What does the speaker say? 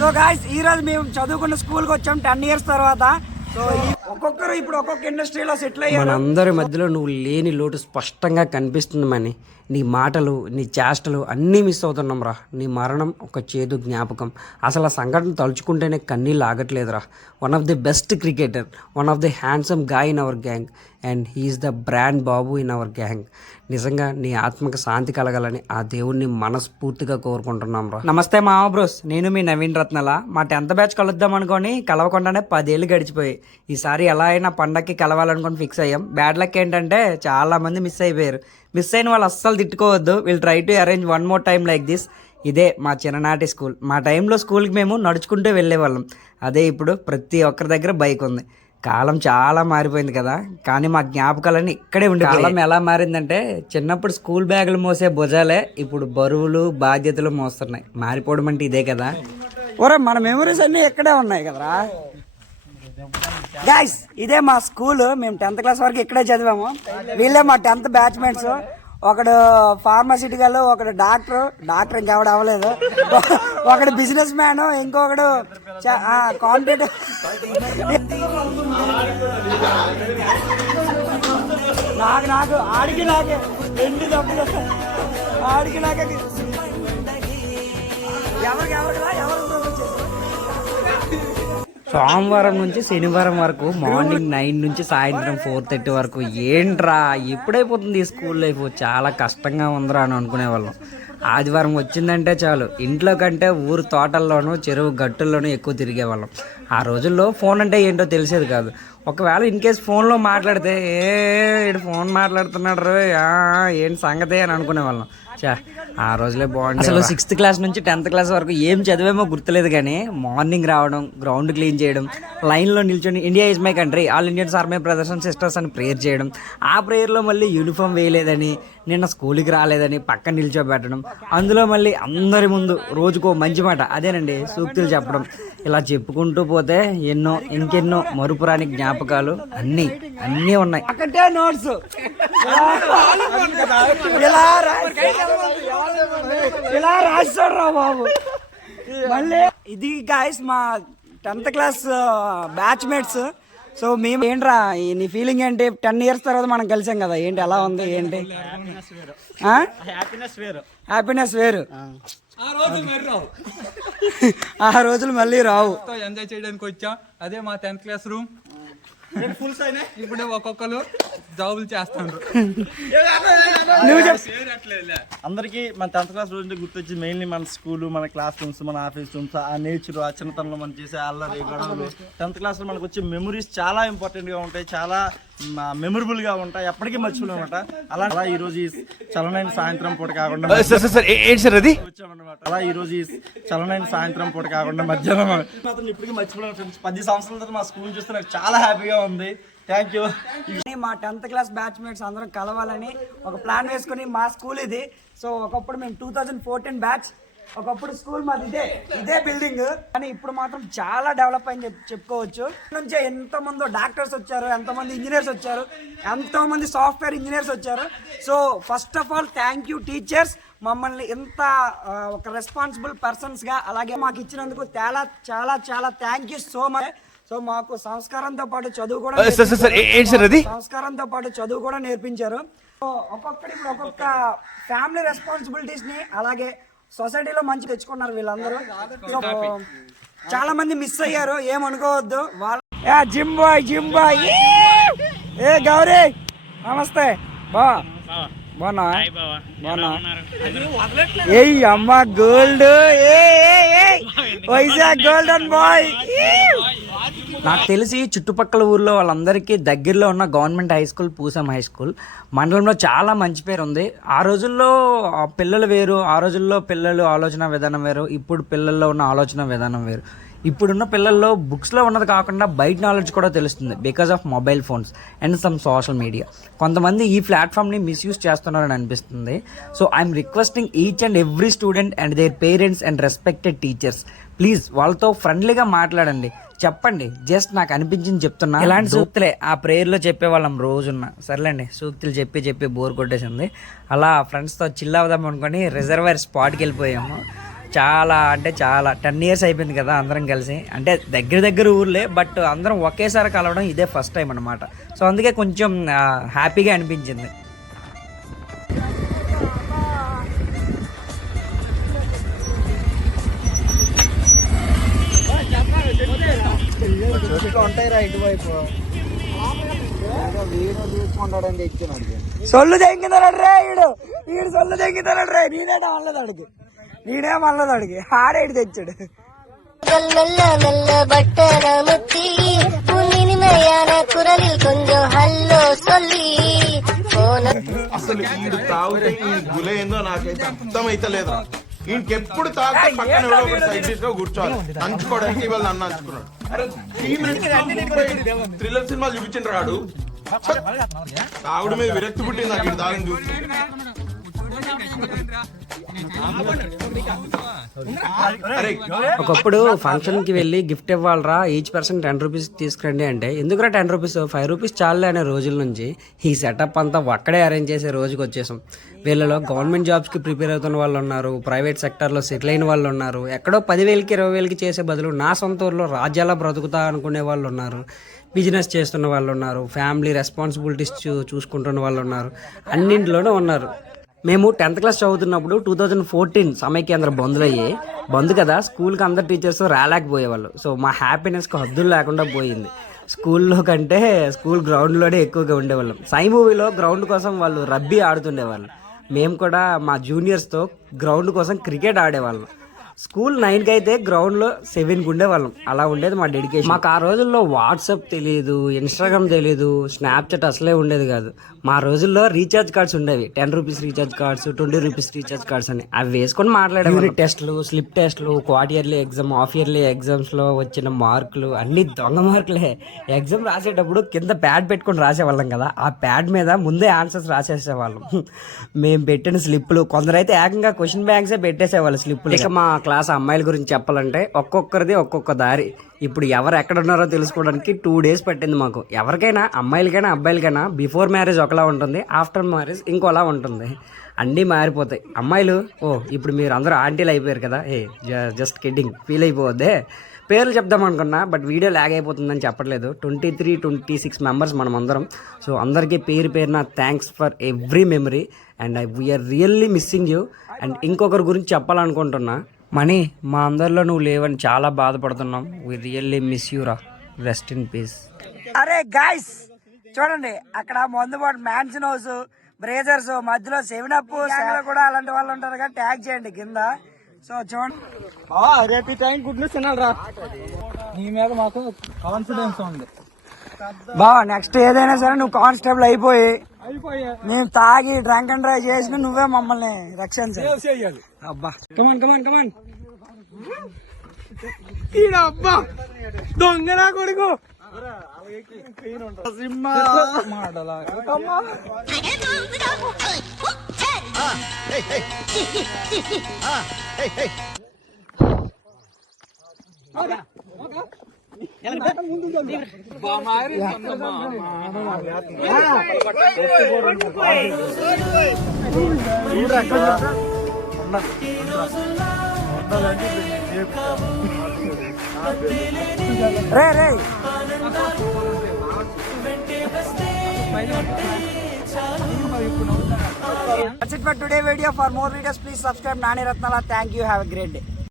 So guys ఈ రోజు మేము చదువుకున్న స్కూల్కి వచ్చాం 10 years తర్వాత. సో ఒక్కొక్కరు ఇప్పుడు ఒక్కొక్క ఇండస్ట్రీలో సెటిల్ అయ్యారు. మనందరి మధ్యలో నువ్వు లేని లోటు స్పష్టంగా కనిపిస్తుంది మని. నీ మాటలు, నీ చేష్టలు అన్నీ మిస్ అవుతున్నాం రా. నీ మరణం ఒక చేదు జ్ఞాపకం. అసలు ఆ సంఘటన తలుచుకుంటేనే కన్నీళ్ళు ఆగట్లేదురా. One of the best cricketer, one of the handsome guy in our gang, and he's the brand బాబు ఇన్ అవర్ గ్యాంగ్. నిజంగా నీ ఆత్మకు శాంతి కలగాలని ఆ దేవుణ్ణి మనస్ఫూర్తిగా కోరుకుంటున్నాం రా. నమస్తే మామ బ్రోస్, నేను మీ నవీన్ రత్నల. మా 10th బ్యాచ్ కలుద్దాం అనుకొని కలవకుండానే 10 ఏళ్ళు గడిచిపోయి ఈసారి ఎలా అయినా పండక్కి కలవాలనుకొని ఫిక్స్ అయ్యాం. బ్యాడ్ లక్ ఏంటంటే చాలా మంది మిస్ అయిపోయారు. మిస్ అయిన వాళ్ళు అస్సలు తిట్టుకోవద్దు. Will try to arrange one more time like this. ఇదే మా చిన్ననాటి స్కూల్. మా టైంలో స్కూల్కి మేము నడుచుకుంటూ వెళ్ళేవాళ్ళం. అదే ఇప్పుడు ప్రతి ఒక్కరి దగ్గర బైక్ ఉంది. కాలం చాలా మారిపోయింది కదా, కానీ మా జ్ఞాపకాలన్నీ ఇక్కడే ఉండే. కాలం ఎలా మారిందంటే చిన్నప్పుడు స్కూల్ బ్యాగులు మోసే భుజాలే ఇప్పుడు బరువులు బాధ్యతలు మోస్తున్నాయి. మారిపోవడం అంటే ఇదే కదా. ఓరే మన మెమరీస్ అన్నీ ఇక్కడే ఉన్నాయి కదరా. గైస్ ఇదే మా స్కూల్. మేము 10th క్లాస్ వరకు ఇక్కడే చదివాము. వీళ్ళే మా 10th బ్యాచ్మేట్స్. ఒకడు ఫార్మాసిటికల్, ఒకడు డాక్టర్ ఇంకెవడ అవ్వలేదు, ఒకడు బిజినెస్ మ్యాన్, ఇంకొకడు కాంపిటేటివ్. నాకు ఆడికి నాకే 2 డబ్బులు, ఆడికి నాకే ఎవరు సోమవారం నుంచి శనివారం వరకు మార్నింగ్ 9 నుంచి సాయంత్రం 4:30 వరకు. ఏంట్రా ఎప్పుడైపోతుంది ఈ స్కూల్ లైఫ్, చాలా కష్టంగా ఉందిరా అని అనుకునేవాళ్ళం. ఆదివారం వచ్చిందంటే చాలు ఇంట్లో కంటే ఊరు తోటల్లోనూ చెరువు గట్టుల్లోనూ ఎక్కువ తిరిగేవాళ్ళం. ఆ రోజుల్లో ఫోన్ అంటే ఏంటో తెలిసేది కాదు. ఒకవేళ ఇన్ కేస్ ఫోన్లో మాట్లాడితే ఫోన్ మాట్లాడుతున్నాడు ఏంటి సంగతి అని అనుకునేవాళ్ళం. ఆ రోజులే బాగుంది. అసలు 6th క్లాస్ నుంచి 10th క్లాస్ వరకు ఏం చదివేమో గుర్తులేదు, కానీ మార్నింగ్ రావడం, గ్రౌండ్ క్లీన్ చేయడం, లైన్లో నిల్చొని India is my country, all Indians are my brothers and sisters అని ప్రేయర్ చేయడం, ఆ ప్రేయర్లో మళ్ళీ యూనిఫామ్ వేయలేదని, నిన్న స్కూల్కి రాలేదని పక్కన నిల్చోబెట్టడం, అందులో మళ్ళీ అందరి ముందు రోజుకో మంచి మాట, అదేనండి సూక్తులు చెప్పడం. ఇలా చెప్పుకుంటూ పోతే ఇంకెన్నో మరుపురాని జ్ఞాపకాలు అన్నీ ఉన్నాయి. అక్కడే నోట్స్ ఇలా రాస్తారా బాబు. మళ్ళీ ఇది గాయస్ మా 10th క్లాస్ బ్యాచ్మేట్స్. సో మేము ఏంట్రా నీ ఫీలింగ్ ఏంటి? 10 years తర్వాత మనం కలిసాం కదా, ఏంటి ఎలా ఉంది ఏంటి? హ్యాపీనెస్ వేరు. ఆ రోజులు మళ్ళీ రావు. ఎంజాయ్ చేయడానికి వచ్చాం. అదే మా 10th క్లాస్ రూమ్. ఇప్పుడు ఒక్కొక్కరు జాబులు చేస్తాను. అందరికి మన 10th క్లాస్ రోజు గుర్తొచ్చి మెయిన్లీ మన స్కూల్, మన క్లాస్ రూమ్స్, మన ఆఫీస్ రూమ్స్, ఆ నేచర్, ఆ చిన్నతనంలో మనం చేసే అల్లరి గొడవలు. 10th క్లాస్లో మనకు వచ్చే మెమరీస్ చాలా ఇంపార్టెంట్గా ఉంటాయి, చాలా మెమరబుల్గా ఉంటాయి, ఎప్పటికీ మర్చిపోలేమన్నమాట. అలా ఈరోజు ఈ చలనైన సాయంత్రం పూట కాకుండా అలా ఈరోజు ఈ చలనైన సాయంత్రం పూట కాకుండా మధ్యాహ్నం మాత్రం ఇప్పటికీ మర్చిపోలేము ఫ్రెండ్స్. 10 సంవత్సరాల తర్వాత మా స్కూల్ చూస్తే నాకు చాలా హ్యాపీగా ఉంది. Thank you. మా 10th క్లాస్ బ్యాచ్మేట్స్ అందరం కలవాలని ఒక ప్లాన్ వేసుకుని మా స్కూల్ ఇది. సో ఒకప్పుడు మేము 2014 బ్యాచ్. ఒకప్పుడు స్కూల్ మాది ఇదే బిల్డింగ్, కానీ ఇప్పుడు మాత్రం చాలా డెవలప్ అయింది చెప్పుకోవచ్చు. నుంచే ఎంతోమంది డాక్టర్స్ వచ్చారు, ఎంతోమంది ఇంజనీర్స్ వచ్చారు, ఎంతోమంది సాఫ్ట్వేర్ ఇంజనీర్స్ వచ్చారు. So first of all thank you teachers, మమ్మల్ని ఎంత ఒక రెస్పాన్సిబుల్ పర్సన్స్గా అలాగే మాకు ఇచ్చినందుకు చాలా చాలా చాలా thank you so much. So మాకు సంస్కారంతో పాటు చదువు కూడా నేర్పించారు. సో ఒక్కొక్కటి ఇప్పుడు ఒక్కొక్క ఫ్యామిలీ రెస్పాన్సిబిలిటీస్ ని అలాగే సొసైటీలో మంచి తెచ్చుకున్నారు వీళ్ళందరూ. సో చాలా మంది మిస్ అయ్యారు, ఏమనుకోవద్దు. వాళ్ళ జిమ్ బాయ్ ఏ గౌరీ నమస్తే బాగున్నా ఏ అమ్మ గోల్డ్ వైజాగ్ గోల్డెన్ బాయ్. నాకు తెలిసి చుట్టుపక్కల ఊర్లో వాళ్ళందరికీ దగ్గరలో ఉన్న గవర్నమెంట్ హై స్కూల్ పూసం హై స్కూల్ మండలంలో చాలా మంచి పేరు ఉంది. ఆ రోజుల్లో పిల్లలు వేరు, ఆ రోజుల్లో పిల్లలు ఆలోచన విధానం వేరు, ఇప్పుడు పిల్లల్లో ఉన్న ఆలోచన విధానం వేరు. ఇప్పుడున్న పిల్లల్లో బుక్స్లో ఉన్నది కాకుండా బయట నాలెడ్జ్ కూడా తెలుస్తుంది because of mobile phones and some social media. కొంతమంది ఈ ప్లాట్ఫామ్ని మిస్యూజ్ చేస్తున్నారని అనిపిస్తుంది. So I'm requesting each and every student and their parents and respected teachers, please వాళ్ళతో ఫ్రెండ్లీగా మాట్లాడండి, చెప్పండి. జస్ట్ నాకు అనిపించింది చెప్తున్నా. ఇలాంటి సూక్తులే ఆ ప్రేయర్లో చెప్పేవాళ్ళం రోజున్న. సర్లేండి, సూక్తులు చెప్పి బోర్ కొట్టేసింది. అలా ఫ్రెండ్స్తో చిల్ అవుదాం అనుకొని రిజర్వాయర్ స్పాట్కి వెళ్ళిపోయాము. చాలా అంటే చాలా 10 years అయిపోయింది కదా అందరం కలిసి. అంటే దగ్గర దగ్గర ఊర్లే, బట్ అందరం ఒకేసారి కలవడం ఇదే ఫస్ట్ టైం అనమాట. సో అందుకే కొంచెం హ్యాపీగా అనిపించింది. సొల్లు తెంగుతాడు రే వీడు సొల్లు తెంగుతాడు రే. నేనే మళ్ళీ అడిగి ఆడేడు తెచ్చాడు. மெல்ல மெல்ல பட்டன முத்தி புன்னினிமையான குரலில் கொஞ்சம் ஹல்லோ சொல்லி అసలు వీడు తాగితే ఈ గులేందో నాకైతే అర్థమైతలేదు. ఇంకెప్పుడు తాగితే పక్కన ఎవరో ఒకరు సైడ్ డిష్ గా కూర్చోవాలి. నంచుకోవడానికి ఇవాళ నన్ను నంచుకున్నాడు. థ్రిల్లర్ సినిమాలు చూపించిండ్రు రాడు. తాగుడు మీద విరక్తి పుట్టింది నాకు ఇది తాగని చూసి. ఒకప్పుడు ఫంక్షన్కి వెళ్ళి గిఫ్ట్ ఇవ్వాలరా, ఈచ్ పర్సన్ 10 రూపీస్ తీసుకురండి అంటే ఎందుకురా 10 రూపీస్, 5 రూపీస్ చాలే అనే రోజుల నుంచి ఈ సెటప్ అంతా ఒక్కడే అరేంజ్ చేసే రోజుకి వచ్చేసాం. వీళ్ళలో గవర్నమెంట్ జాబ్స్కి ప్రిపేర్ అవుతున్న వాళ్ళు ఉన్నారు, ప్రైవేట్ సెక్టర్లో సెటిల్ అయిన వాళ్ళు ఉన్నారు, ఎక్కడో 10,000కి 20,000కి చేసే బదులు నా సొంత ఊర్లో రాజ్యాలా బ్రతుకుతా అనుకునే వాళ్ళు ఉన్నారు, బిజినెస్ చేస్తున్న వాళ్ళు ఉన్నారు, ఫ్యామిలీ రెస్పాన్సిబిలిటీస్ చూసుకుంటున్న వాళ్ళు ఉన్నారు, అన్నింటిలోనూ ఉన్నారు. మేము 10th క్లాస్ చదువుతున్నప్పుడు 2014 సమైక్యాంధ్ర బంద్లు అయ్యాయి. బంద్ కదా, స్కూల్కి అందరు టీచర్స్ రాలేకపోయేవాళ్ళు. సో మా హ్యాపీనెస్కి హద్దులు లేకుండా పోయింది. స్కూల్లో కంటే స్కూల్ గ్రౌండ్లోనే ఎక్కువగా ఉండేవాళ్ళం. సై మూవీలో గ్రౌండ్ కోసం వాళ్ళు రబ్బీ ఆడుతుండేవాళ్ళు. మేము కూడా మా జూనియర్స్తో గ్రౌండ్ కోసం క్రికెట్ ఆడేవాళ్ళం. స్కూల్ 9కి అయితే గ్రౌండ్లో 7కి ఉండేవాళ్ళం. అలా ఉండేది మా డెడికేషన్. మాకు ఆ రోజుల్లో వాట్సాప్ తెలియదు, ఇన్స్టాగ్రామ్ తెలియదు, స్నాప్చాట్ అసలే ఉండేది కాదు. మా రోజుల్లో రీఛార్జ్ కార్డ్స్ ఉండేవి. 10 rupees recharge cards, 20 rupees recharge cards అని. అవి వేసుకొని మాట్లాడే యూనిట్ టెస్ట్లు, స్లిప్ టెస్ట్లు, క్వార్టర్లీ ఎగ్జామ్, హాఫ్ ఇయర్లీ ఎగ్జామ్స్లో వచ్చిన మార్కులు అన్నీ దొంగ మార్కులే. ఎగ్జామ్ రాసేటప్పుడు కింద ప్యాడ్ పెట్టుకొని రాసేవాళ్ళం కదా, ఆ ప్యాడ్ మీద ముందే ఆన్సర్స్ రాసేసేవాళ్ళం. మేము పెట్టిన స్లిప్పులు, కొందరైతే ఏకంగా క్వశ్చన్ బ్యాంక్సే పెట్టేసేవాళ్ళు స్లిప్పులు. ఇక మా క్లాస్ అమ్మాయిల గురించి చెప్పాలంటే ఒక్కొక్కరిది ఒక్కొక్క దారి. ఇప్పుడు ఎవరు ఎక్కడ ఉన్నారో తెలుసుకోవడానికి 2 days పట్టింది మాకు. ఎవరికైనా, అమ్మాయిలకైనా అబ్బాయిలకైనా, బిఫోర్ మ్యారేజ్ ఒకలా ఉంటుంది, ఆఫ్టర్ మ్యారేజ్ ఇంకోలా ఉంటుంది. అన్నీ మారిపోతాయి. అమ్మాయిలు ఇప్పుడు మీరు అందరూ ఆంటీలు అయిపోయారు కదా, జస్ట్ కిడ్డింగ్, ఫీల్ అయిపోవద్దే. పేర్లు చెప్దాం అనుకున్నా, బట్ వీడియో ల్యాగ్ అయిపోతుందని చెప్పట్లేదు. 23-26 మెంబర్స్ మనం అందరం. సో అందరికీ పేరు పేరున thanks for every memory and we are really missing you. And ఇంకొకరి గురించి చెప్పాలనుకుంటున్నా, మనీ, మా అందరిలో నువ్వు లేవని చాలా బాధపడుతున్నాం. వి రియల్లీ మిస్ యూ రా, రెస్ట్ ఇన్ పీస్. అరే గైస్ చూడండి, అక్కడ మందుబాటు మ్యాన్షన్ హౌస్, బ్రేజర్స్, మధ్యలో 7up కూడా అలాంటి వాళ్ళు ఉంటారు కదా, ట్యాగ్ చేయండి కింద. సో చూడండి, రేపు టైం గుడ్ న్యూస్ వినాలరా. నీ మీద మాకు కాన్ఫిడెన్స్ ఉంది నెక్స్ట్ ఏదైనా సరే నువ్వు కానిస్టేబుల్ అయిపోయి మేము తాగి డ్రంక్ అండ్ డ్రైవ్ చేసిన నువ్వే మమ్మల్ని రక్షించాలి. అబ్బా కమాన్ కమాన్ కమాన్. అబ్బా దొంగనా కొడుకు రే రే That's it for today video. For more videos, please subscribe Nani Ratnala. Thank you. Have a great day.